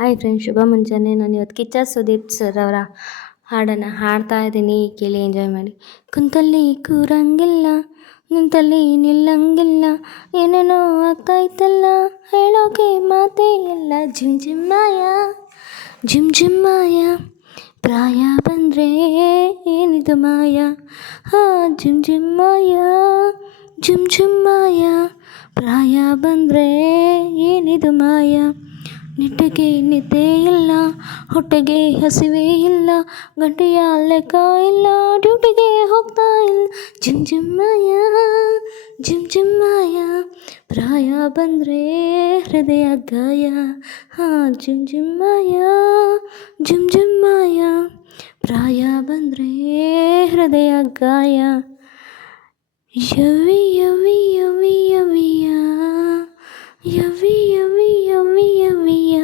Hi friends, ಶುಭ ಮುಂಜಾನೆ. ನಾನು ಇವತ್ತು ಕಿಚ್ಚ ಸುದೀಪ್ ಸರ್ ಅವರ ಹಾಡನ್ನು ಹಾಡ್ತಾ ಇದ್ದೀನಿ, ಕೇಳಿ ಎಂಜಾಯ್ ಮಾಡಿ. ಕುಂತಲ್ಲಿ ಕೂರಂಗಿಲ್ಲ, ನಿಂತಲ್ಲಿ ನಿಲ್ಲಂಗಿಲ್ಲ, ಏನೇನೋ ಆಗ್ತಾಯ್ತಲ್ಲ, ಹೇಳೋಕೆ ಮಾತೇ ಇಲ್ಲ. ಜಿಮ್ ಜಿಮ್ಮಾಯ, ಜಿಮ್ ಜಿಮ್ಮಾಯ, ಪ್ರಾಯ ಬಂದರೆ ಏನಿದು ಮಾಯ. ಜಿಮ್ ಜಿಮ್ಮಾಯ, ಜಿಮ್ ಜಿಮ್ಮಾಯ, ಪ್ರಾಯ ಬಂದರೆ ಏನಿದು ಮಾಯ. ನಿಟ್ಟೆಗೆ ನಿದ್ದೆ ಇಲ್ಲ, ಹೊಟ್ಟೆಗೆ ಹಸಿವೆ ಇಲ್ಲ, ಗಂಟೆಯ ಲೆಕ್ಕ ಇಲ್ಲ, ಡ್ಯೂಟಿಗೆ ಹೋಗ್ತಾ ಇಲ್ಲ. ಜಿಮ್ ಜಿಮ್ಮಾಯ, ಜಿಮ್ ಜಿಮ್ಮಾಯ, ಪ್ರಾಯ ಬಂದರೆ ಹೃದಯ ಗಾಯ. ಜಿಮ್ ಜಿಮ್ಮಾಯ, ಜಿಮ್ ಜಿಮ್ಮಾಯ, ಪ್ರಾಯ ಬಂದರೆ ಹೃದಯ ಗಾಯ. ಯವಿ ಯವಿ ಯವಿ ಯವಿಯ, ಯವಿ ಯವಿ ಯವಿ ಯವಿಯ,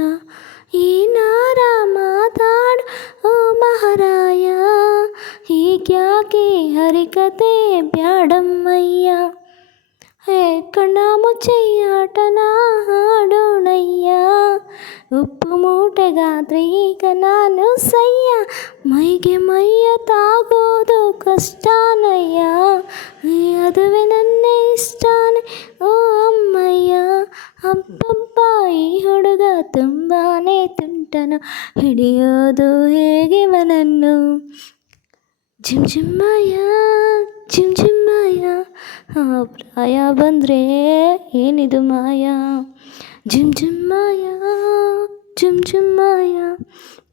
ಏನಾರ ಮಾತಾಡು ಓ ಮಹಾರಾಯ, ಹೀಗ್ಯಾಕೆ ಹರಿಕತೆ ಬ್ಯಾಡಮ್ಮಯ್ಯ. ಕಣ್ಣ ಮುಚ್ಚಯ್ಯಾಟನ ಹಾಡೋಣಯ್ಯ, ಉಪ್ಪು ಮೂಟೆಗಾದ್ರೆ ಈಗ ನಾನು ಸಯ್ಯ, ಮೈಗೆ ಮೈಯ ತಾಗೋದು ಕಷ್ಟನಯ್ಯ, ಅದುವೆ ನನ್ನ ಇಷ್ಟನೇ ಓ ಅಮ್ಮಯ್ಯ. ಅಬ್ಬಬ್ಬ ಈ ಹುಡುಗ ತುಂಬಾನೇ ತುಂಟನು, ಹಿಡಿಯೋದು ಹೇಗೆ ಮನನ್ನು. ಜಿಮ್ ಜಿಮ್ಮಾಯ, ಜಿಮ್ ಜಿಮ್ಮಾಯ, ಪ್ರಾಯ ಬಂದರೆ ಏನಿದು ಮಾಯ. ಜಿಮ್ ಜಿಮ್ಮಾಯ, ಜಿಮ್ ಜಿಮ್ಮಾಯ,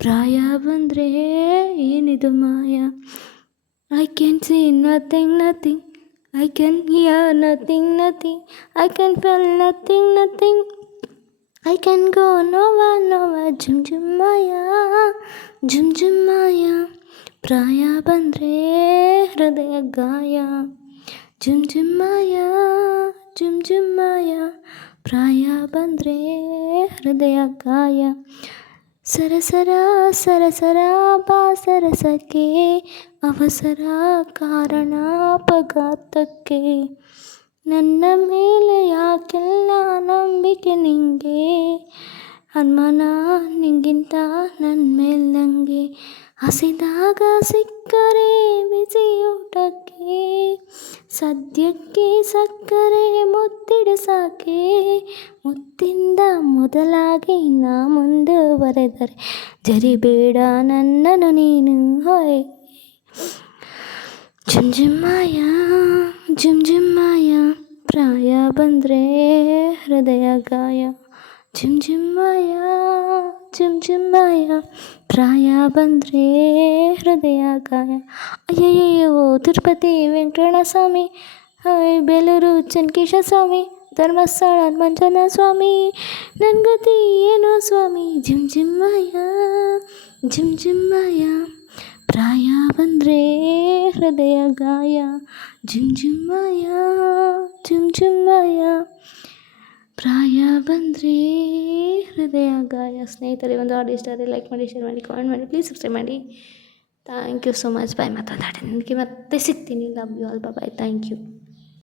ಪ್ರಾಯ ಬಂದರೆ ಏನಿದು ಮಾಯ. I can see nothing, nothing, I can hear nothing, nothing, I can feel nothing, nothing, I can go nowhere, nowhere. ಜಿಮ್ ಜಿಮ್ಮಾಯ, ಜಿಮ್ ಜಿಮ್ಮಾಯ, ಪ್ರಾಯ ಬಂದರೆ ಹೃದಯ ಗಾಯ. ಜಿಮ್ ಜಿಮ್ಮಾಯ, ಜಿಮ್ ಜಿಮ್ಮಾಯ, ಪ್ರಾಯ ಬಂದರೆ ಹೃದಯ ಗಾಯ. ಸರಸರ ಸರಸರ ಬಾ ಸರಸಕ್ಕೆ, ಅವಸರ ಕಾರಣ ಅಪಘಾತಕ್ಕೆ, ನನ್ನ ಮೇಲೆ ಯಾಕೆಲ್ಲ ನಂಬಿಕೆ ನಿಂಗೆ, ಅನುಮಾನ ನಿಂಗಿಂತ ನನ್ನ ಮೇಲೆ ನಂಗೆ. ಹಸಿದಾಗ ಸಿಕ್ಕರೆ ಬಿಸಿ ಊಟಕ್ಕೆ, ಸದ್ಯಕ್ಕೆ ಸಕ್ಕರೆ ಮುತ್ತಿಡು ಸಾಕೆ, ಮುತ್ತಿಂದ ಮೊದಲಾಗಿ ನಾ ಮುಂದುವರೆದರೆ ಜರಿಬೇಡ ನನ್ನನ್ನು ನೀನು. ಹೋಯ್ ಜಿಮ್ ಜಿಮ್ಮಾಯ, ಜಿಮ್ ಜಿಮ್ಮಾಯ, ಪ್ರಾಯ ಬಂದರೆ ಹೃದಯ ಗಾಯ. ಜಿಮ್ ಜಿಮ್ಮಾಯ, ಜಿಮ್ ಜಿಮ್ಮಾಯ, ಪ್ರಾಯ ಬಂದರೆ ಹೃದಯ ಗಾಯ. ಅಯ್ಯಯ್ಯೋ ತಿರುಪತಿ ವೆಂಕಟರಮಣ ಸ್ವಾಮಿ, ಬೇಲೂರು ಚೆನ್ನಕೇಶ ಸ್ವಾಮಿ, ಧರ್ಮಸ್ಥಳ ಮಂಜುನಾಥ ಸ್ವಾಮಿ, ನನ್ನ ಗತಿ ಏನೋ ಸ್ವಾಮಿ. ಜಿಮ್ ಜಿಮ್ಮಾಯ, ಜಿಮ್ ಜಿಮ್ಮಾಯ, ಪ್ರಾಯ ಬಂದರೆ ಹೃದಯ ಗಾಯ. ಜಿಮ್ ಜಿಮ್ಮಾಯ, ಜಿಮ್ ಜಿಮ್ಮಾಯ, ಪ್ರಾಯ ಬಂದರೆ ಹೃದಯ ಗಾಯ. ಸ್ನೇಹಿತರೆ, ಒಂದು ಆಡಿಯೋ ಇಷ್ಟ ಆದರೆ ಲೈಕ್ ಮಾಡಿ, ಶೇರ್ ಮಾಡಿ, ಕಾಮೆಂಟ್ ಮಾಡಿ, ಪ್ಲೀಸ್ ಸಬ್ಸ್ಕ್ರೈಬ್ ಮಾಡಿ. Thank you so much. Bye. ಮತ್ತೊಂದು ಹಾಡಿನೊಂದಿಗೆ ಮತ್ತೆ ಸಿಗ್ತೀನಿ. Love you all. Bye. Thank you.